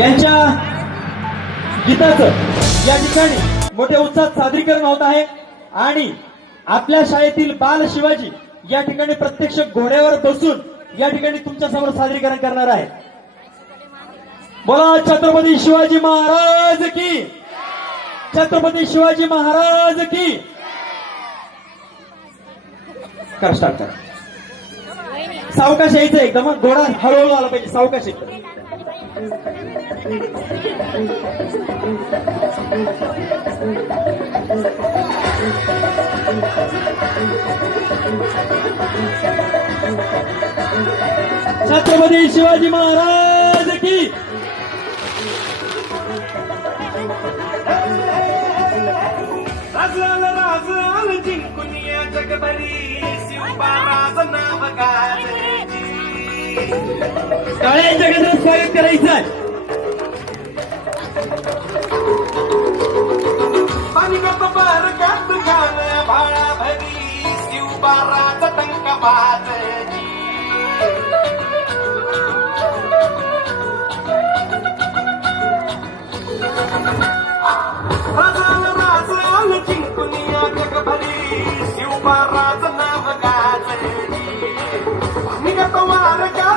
यांच्या गीताचं या ठिकाणी मोठ्या उत्साहात सादरीकरण होत आहे आणि आपल्या शाळेतील बाल शिवाजी या ठिकाणी प्रत्यक्ष घोड्यावर बसून या ठिकाणी तुमच्या समोर सादरीकरण करणार आहे. बोला छत्रपती शिवाजी महाराज की, छत्रपती शिवाजी महाराज की. कर स्टार्ट कर. सावकाश यायचं एकदम, घोडा हळूहळू आला पाहिजे, सावकाश एकदम. छत्रपती शिवाजी महाराज की. राज जिंकून या जगभरी शिवबाराज नाव गाजली. काळ्या जगतात स्वागत करायचं आहे. पानिगत बारकात घाल भाळा भरी शिवबाराज टंक बाजली. राज जिंकून या जगभरी शिवबाराज नाव गाजली. पानिगत वारका